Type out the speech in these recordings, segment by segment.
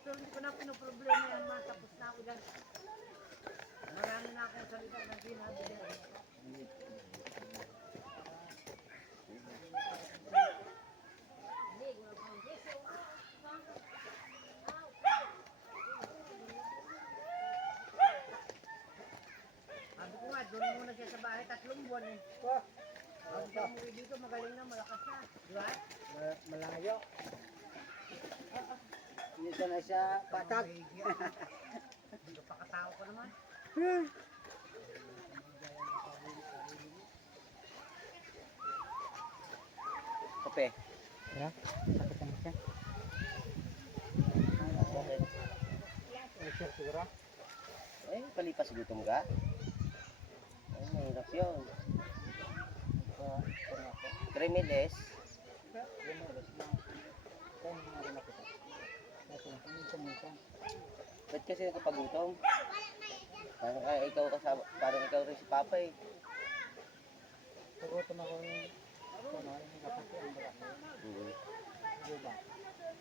doktor, hindi ko na pinoproblema yan, ma. Tapos na ako dyan. Marami na akong salita na sinabi dyan. Sabi ko nga, doon muna siya sa bahay, 3 buwan eh. Sabi ko, umuwi dito, magaling na, malakas na. Di ba? Malayo. Hindi ka na siya patag. Pakatao ko naman. Kape. Ya, sakit ang siya. Bakit? Pressure siguro. Eh, palipas gutom ka? Ay, mahirap yun. 3 meals. Ba't kasi nakapagutom? Parang ikaw kasama, parang ikaw rin si Papa eh. Pagutom ako yung kapatid ang malaki. Diba?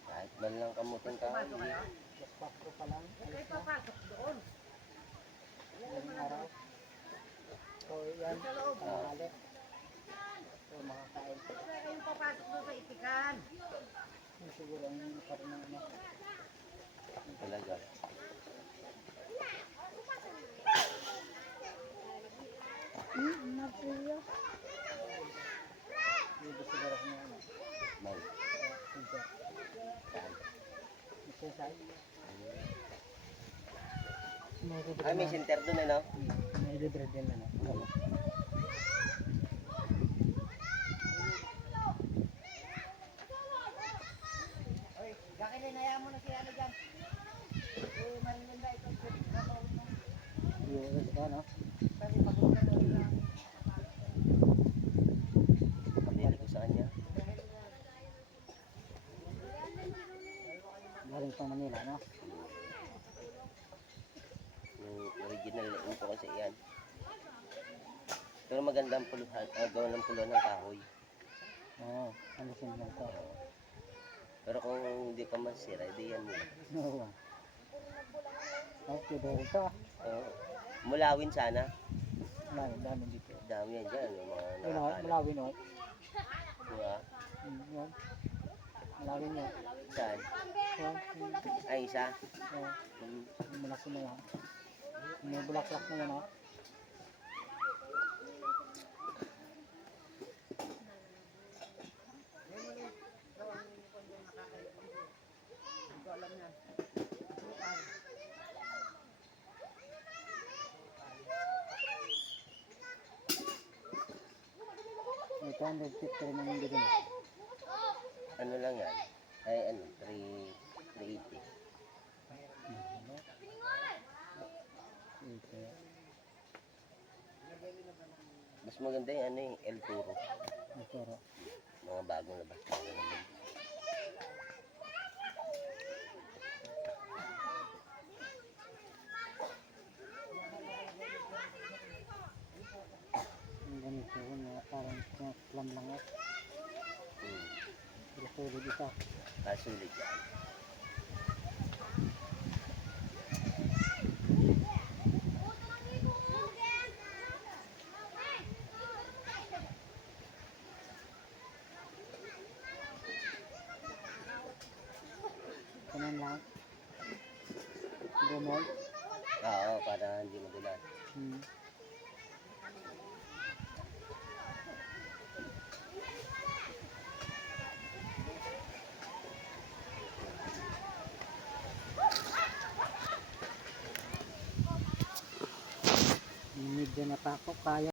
Kahit man lang kamutin ka. Pumasok kayo? Just pasok pa lang. Ay, papasok doon. Ilang araw. So yan, Sa loob. tanghali. So makakain. Kaya kayong papasok doon sa itikan. Yung siguro ang hindi pa rin ano. Talaga. Hindi siguro ako na ano. May. Center. Saan? Isesay. Ay, may center doon ano? May libre din ano. Oy, gakilinaya mo na si ano dyan. Eh, marilinda ito. Yung ka no? Sabi, pagpunta doon lang. Pamili ko sa kanya. Galing pang Manila no? Yung original na info kasi yan. Pero maganda ang puluhan, gawa ng puluhan ng kahoy. Oo, ano lang to. Pero kung hindi pa masira, hindi yan muna. Oo. Ay, pwede rin to. Mulawin sana. Dami dito. Dami yan dyan. Yung mga Yun o, nakakala. malawin o. Diba? Yun. Malawin o. Saan? Yan. Ay, isa. Malaki na yan. May bulaklak na yan o. Hindi ko alam yan. May 250 rin ang bigyan. Ano lang yan? Ay, ano? 380. Mas maganda yung ano yung El Toro. Pero, Mga bagong labas. Bago naman. yung ganito yun, parang plum lang o. Pero solid isa. Kasulit yan. Kanan lang. Gumol. Oo, para hindi madulas. Medyo napako kaya.